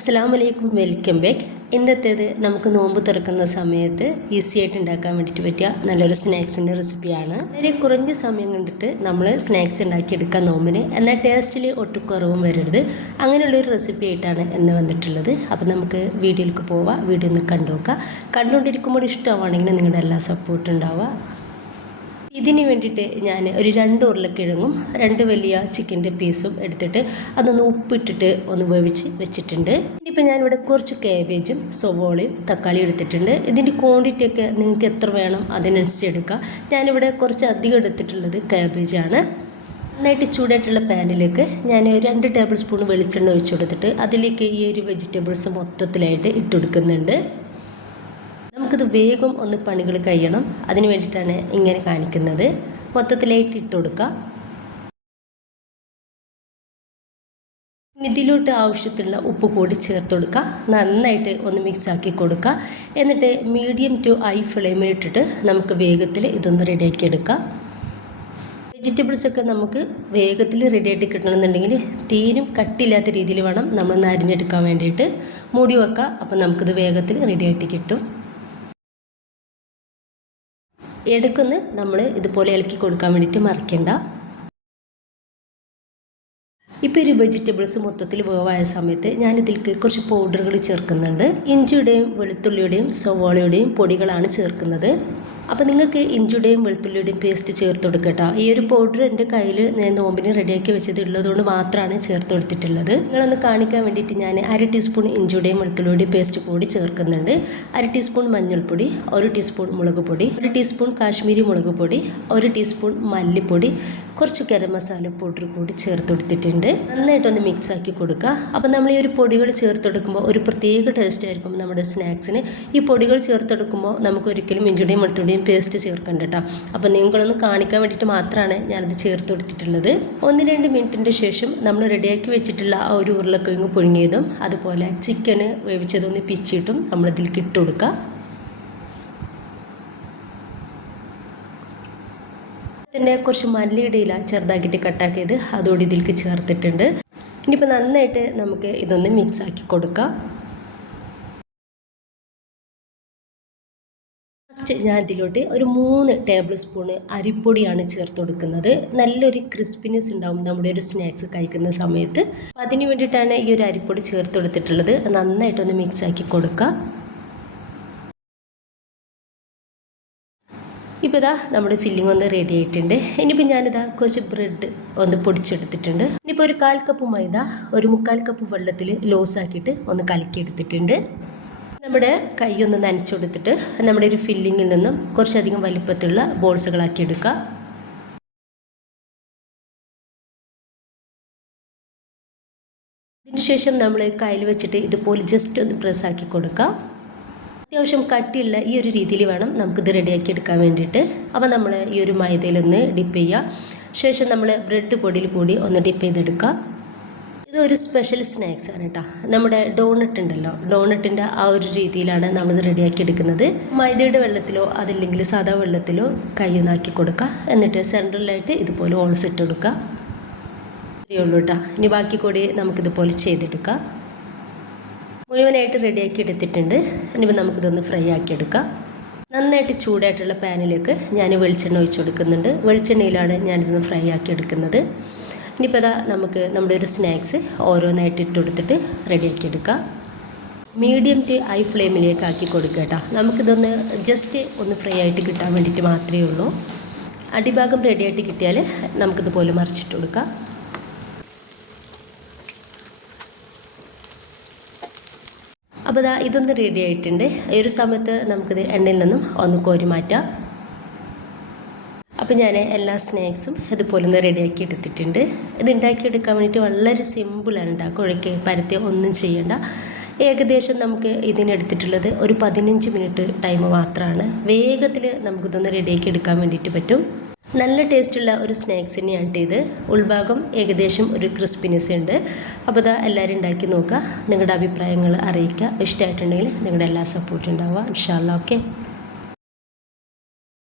അസ്സലാമു അലൈക്കും, welcome back. ഇന്നത്തേത് നമുക്ക് നോമ്പ് തുറക്കുന്ന സമയത്ത് ഈസി ആയിട്ട് ഉണ്ടാക്കാൻ വേണ്ടിയിട്ട് പറ്റിയ നല്ലൊരു സ്നാക്സിൻ്റെ റെസിപ്പിയാണ്. വളരെ കുറഞ്ഞ സമയം കണ്ടിട്ട് നമ്മൾ സ്നാക്സ് ഉണ്ടാക്കിയെടുക്കാൻ നോമ്പിന്, എന്നാൽ ടേസ്റ്റിൽ ഒട്ടും കുറവും വരരുത്. അങ്ങനെയുള്ളൊരു റെസിപ്പി ആയിട്ടാണ് ഇന്ന് വന്നിട്ടുള്ളത്. അപ്പോൾ നമുക്ക് വീഡിയോയിലേക്ക് പോവാം. വീഡിയോ ഒന്ന് കണ്ടു നോക്കുക. കണ്ടുകൊണ്ടിരിക്കുമ്പോൾ ഇഷ്ടമാണെങ്കിൽ നിങ്ങളുടെ എല്ലാ സപ്പോർട്ടും ഉണ്ടാവുക. ഇതിന് വേണ്ടിയിട്ട് ഞാൻ ഒരു 2 ഉരുളക്കിഴങ്ങും 2 വലിയ ചിക്കൻ്റെ പീസും എടുത്തിട്ട് അതൊന്ന് ഉപ്പിട്ടിട്ട് ഒന്ന് വേവിച്ച് വെച്ചിട്ടുണ്ട്. ഇനിയിപ്പോൾ ഞാനിവിടെ കുറച്ച് കാബേജും സവോളയും തക്കാളിയും എടുത്തിട്ടുണ്ട്. ഇതിൻ്റെ ക്വാണ്ടിറ്റിയൊക്കെ നിങ്ങൾക്ക് എത്ര വേണം അതിനനുസരിച്ച് എടുക്കുക. ഞാനിവിടെ കുറച്ച് അധികം എടുത്തിട്ടുള്ളത് കാബേജാണ്. നന്നായിട്ട് ചൂടായിട്ടുള്ള പാനിലേക്ക് ഞാൻ 2 ടേബിൾ സ്പൂൺ വെളിച്ചെണ്ണ ഒഴിച്ചു കൊടുത്തിട്ട് അതിലേക്ക് ഈ ഒരു വെജിറ്റബിൾസ് മൊത്തത്തിലായിട്ട് ഇട്ട് കൊടുക്കുന്നുണ്ട്. നമുക്കിത് വേഗം ഒന്ന് പണികൾ കഴിയണം, അതിന് വേണ്ടിയിട്ടാണ് ഇങ്ങനെ കാണിക്കുന്നത്. മൊത്തത്തിലായിട്ട് ഇട്ട് കൊടുക്കുക. ഇതിലോട്ട് ആവശ്യത്തിലുള്ള ഉപ്പ് കൂടി ചേർത്ത് കൊടുക്കുക. നന്നായിട്ട് ഒന്ന് മിക്സാക്കി കൊടുക്കുക. എന്നിട്ട് മീഡിയം ടു ഹൈ ഫ്ലെയിമിൽ ഇട്ടിട്ട് നമുക്ക് വേഗത്തിൽ ഇതൊന്ന് റെഡിയാക്കി എടുക്കാം. വെജിറ്റബിൾസൊക്കെ നമുക്ക് വേഗത്തിൽ റെഡിയായിട്ട് കിട്ടണമെന്നുണ്ടെങ്കിൽ തീരും കട്ടില്ലാത്ത രീതിയിൽ വേണം നമ്മൾ അരിഞ്ഞെടുക്കാൻ വേണ്ടിയിട്ട്. മൂടി വെക്കുക. അപ്പോൾ നമുക്കിത് വേഗത്തിൽ റെഡിയായിട്ട് കിട്ടും. ഇടയ്ക്കൊന്ന് നമ്മൾ ഇതുപോലെ ഇളക്കി കൊടുക്കാൻ വേണ്ടിയിട്ട് മറക്കണ്ട. ഇപ്പോൾ ഒരു വെജിറ്റബിൾസ് മൊത്തത്തിൽ വേവായ സമയത്ത് ഞാനിതിലേക്ക് കുറച്ച് പൗഡറുകൾ ചേർക്കുന്നുണ്ട്. ഇഞ്ചിയുടെയും വെളുത്തുള്ളിയുടെയും സവോളയുടെയും പൊടികളാണ് ചേർക്കുന്നത്. അപ്പോൾ നിങ്ങൾക്ക് ഇഞ്ചിയുടെയും വെളുത്തുള്ളിയുടെയും പേസ്റ്റ് ചേർത്ത് കൊടുക്കട്ടോ. ഈ ഒരു പൗഡർ എൻ്റെ കയ്യിൽ ഞാൻ നോമ്പിന് റെഡിയാക്കി വെച്ചത് ഉള്ളതുകൊണ്ട് മാത്രമാണ് ചേർത്ത് കൊടുത്തിട്ടുള്ളത്. നിങ്ങളൊന്ന് കാണിക്കാൻ വേണ്ടിയിട്ട് ഞാൻ 1/2 ടീസ്പൂൺ ഇഞ്ചിയുടെയും വെളുത്തുള്ളിയുടെയും പേസ്റ്റ് കൂടി ചേർക്കുന്നുണ്ട്. 1/2 ടീസ്പൂൺ മഞ്ഞൾപ്പൊടി, 1 ടീസ്പൂൺ മുളക് പൊടി, 1 ടീസ്പൂൺ കാശ്മീരി മുളക് പൊടി, 1 ടീസ്പൂൺ മല്ലിപ്പൊടി, കുറച്ച് ഗരം മസാല പൗഡർ കൂടി ചേർത്ത് കൊടുത്തിട്ടുണ്ട്. നന്നായിട്ടൊന്ന് മിക്സ് ആക്കി കൊടുക്കുക. അപ്പോൾ നമ്മൾ ഈ ഒരു പൊടികൾ ചേർത്ത് കൊടുക്കുമ്പോൾ ഒരു പ്രത്യേക ടേസ്റ്റ് ആയിരിക്കും നമ്മുടെ സ്നാക്സിന്. ഈ പൊടികൾ ചേർത്ത് കൊടുക്കുമ്പോൾ നമുക്ക് ഒരിക്കലും ഇഞ്ചിയുടെയും വെളുത്തുള്ളിയും പേസ്റ്റ് ചേർക്കണ്ട കേട്ടോ. അപ്പോൾ നിങ്ങളൊന്ന് കാണിക്കാൻ വേണ്ടിയിട്ട് മാത്രമാണ് ഞാനത് ചേർത്ത് കൊടുത്തിട്ടുള്ളത്. 1-2 മിനിറ്റിൻ്റെ ശേഷം നമ്മൾ റെഡിയാക്കി വെച്ചിട്ടുള്ള ആ ഒരു ഉരുളക്കിഴങ്ങ് പുഴുങ്ങിയതും അതുപോലെ ചിക്കന് വേവിച്ചതൊന്ന് പിച്ചിട്ടും നമ്മളിതിലേക്ക് ഇട്ട് കൊടുക്കുക. പിന്നെ കുറച്ച് മല്ലിയുടെ ഇല ചെറുതാക്കിയിട്ട് കട്ടാക്കിയത് അതോടെ ഇതിലേക്ക് ചേർത്തിട്ടുണ്ട്. ഇനിയിപ്പോൾ നന്നായിട്ട് നമുക്ക് ഇതൊന്ന് മിക്സ് ആക്കി കൊടുക്കാം. ഫസ്റ്റ് ഞാൻ ഇതിലോട്ട് ഒരു 3 ടേബിൾ സ്പൂണ് അരിപ്പൊടിയാണ് ചേർത്ത് കൊടുക്കുന്നത്. നല്ലൊരു ക്രിസ്പിനെസ് ഉണ്ടാവും നമ്മുടെ ഒരു സ്നാക്സ് കഴിക്കുന്ന സമയത്ത്. അപ്പോൾ അതിന് വേണ്ടിയിട്ടാണ് ഈ ഒരു അരിപ്പൊടി ചേർത്ത് കൊടുത്തിട്ടുള്ളത്. നന്നായിട്ടൊന്ന് മിക്സ് ആക്കി കൊടുക്കുക. ഇപ്പോൾ ഇതാ നമ്മുടെ ഫില്ലിംഗ് ഒന്ന് റെഡി ആയിട്ടുണ്ട്. ഇനിയിപ്പോൾ ഞാനിതാ കുറച്ച് ബ്രെഡ് ഒന്ന് പൊടിച്ചെടുത്തിട്ടുണ്ട്. ഇനിയിപ്പോൾ ഒരു 1/4 കപ്പ് മൈദ ഒരു 3/4 കപ്പ് വെള്ളത്തിൽ ലോസാക്കിയിട്ട് ഒന്ന് കലക്കിയെടുത്തിട്ടുണ്ട്. നമ്മുടെ കൈ ഒന്ന് നനച്ചു കൊടുത്തിട്ട് നമ്മുടെ ഒരു ഫില്ലിങ്ങിൽ നിന്നും കുറച്ചധികം വലിപ്പത്തിലുള്ള ബോൾസുകളാക്കി എടുക്കുക. അതിനുശേഷം നമ്മൾ കയ്യിൽ വെച്ചിട്ട് ഇതുപോലെ ജസ്റ്റ് ഒന്ന് പ്രസ്സാക്കി കൊടുക്കുക. അത്യാവശ്യം കട്ടിയുള്ള ഈ ഒരു രീതിയിൽ വേണം നമുക്കിത് റെഡിയാക്കി എടുക്കാൻ വേണ്ടിയിട്ട്. അപ്പോൾ നമ്മൾ ഈ ഒരു മൈദയിലൊന്ന് ഡിപ്പ് ചെയ്യുക. ശേഷം നമ്മൾ ബ്രെഡ് പൊടിയിൽ കൂടി ഒന്ന് ഡിപ്പ് ചെയ്തെടുക്കുക. ഇതൊരു സ്പെഷ്യൽ സ്നാക്സ് ആണ് കേട്ടോ. നമ്മുടെ ഡോണട്ട് ഉണ്ടല്ലോ, ഡോണട്ടിൻ്റെ ആ ഒരു രീതിയിലാണ് നമ്മളിത് റെഡിയാക്കി എടുക്കുന്നത്. മൈദയുടെ വെള്ളത്തിലോ അതല്ലെങ്കിൽ സാധാ വെള്ളത്തിലോ കൈയൊന്നാക്കി കൊടുക്കുക. എന്നിട്ട് സെൻട്രലായിട്ട് ഇതുപോലെ ഹോൾസ് ഇട്ട് കൊടുക്കുക. ഇതേ ഉള്ളൂ കേട്ടോ. ഇനി ബാക്കി കൂടി നമുക്കിതുപോലെ ചെയ്തെടുക്കാം. മുഴുവനായിട്ട് റെഡിയാക്കി എടുത്തിട്ടുണ്ട്. ഇനിയിപ്പോൾ നമുക്കിതൊന്ന് ഫ്രൈ ആക്കി എടുക്കാം. നന്നായിട്ട് ചൂടായിട്ടുള്ള പാനിലേക്ക് ഞാൻ വെളിച്ചെണ്ണ ഒഴിച്ച് കൊടുക്കുന്നുണ്ട്. വെളിച്ചെണ്ണയിലാണ് ഞാനിതൊന്ന് ഫ്രൈ ആക്കി എടുക്കുന്നത്. ഇനിയിപ്പോൾ ഇതാ നമുക്ക് നമ്മുടെ ഒരു സ്നാക്സ് ഓരോന്നായിട്ട് ഇട്ട് കൊടുത്തിട്ട് റെഡിയാക്കി എടുക്കാം. മീഡിയം ടു ഹൈ ഫ്ലെയിമിലേക്ക് ആക്കി കൊടുക്കുക കേട്ടോ. നമുക്കിതൊന്ന് ജസ്റ്റ് ഒന്ന് ഫ്രൈ ആയിട്ട് കിട്ടാൻ വേണ്ടിയിട്ട് മാത്രമേ ഉള്ളൂ. അടിഭാഗം റെഡിയായിട്ട് കിട്ടിയാൽ നമുക്കിതുപോലെ മറിച്ചിട്ട് കൊടുക്കാം. അപ്പോൾ ഇതാ ഇതൊന്ന് റെഡി ആയിട്ടുണ്ട്. ഈ ഒരു സമയത്ത് നമുക്കിത് എണ്ണയിൽ നിന്നും ഒന്ന് കോരി മാറ്റാം. അപ്പോൾ ഞാൻ എല്ലാ സ്നാക്സും ഇതുപോലെ ഒന്ന് റെഡിയാക്കി എടുത്തിട്ടുണ്ട്. ഇത് ഉണ്ടാക്കിയെടുക്കാൻ വേണ്ടിയിട്ട് വളരെ സിമ്പിളാണ് കേട്ടോ. കുഴക്ക് പരത്തി ഒന്നും ചെയ്യേണ്ട. ഏകദേശം നമുക്ക് ഇതിനെടുത്തിട്ടുള്ളത് ഒരു 15 മിനിറ്റ് ടൈം മാത്രമാണ്. വേഗത്തിൽ നമുക്കിതൊന്ന് റെഡിയാക്കി എടുക്കാൻ വേണ്ടിയിട്ട് പറ്റും. നല്ല ടേസ്റ്റുള്ള ഒരു സ്നാക്സ് തന്നെയാണ് ഇത്. ഉൾഭാഗം ഏകദേശം ഒരു ക്രിസ്പിനെസ് ഉണ്ട്. അപ്പോൾ ഇതാ എല്ലാവരും ഉണ്ടാക്കി നോക്കുക. നിങ്ങളുടെ അഭിപ്രായങ്ങൾ അറിയിക്കുക. ഇഷ്ടമായിട്ടുണ്ടെങ്കിൽ നിങ്ങളുടെ എല്ലാ സപ്പോർട്ടും ഉണ്ടാവുക. ഇൻഷാ അല്ലാഹ്. ഓക്കെ.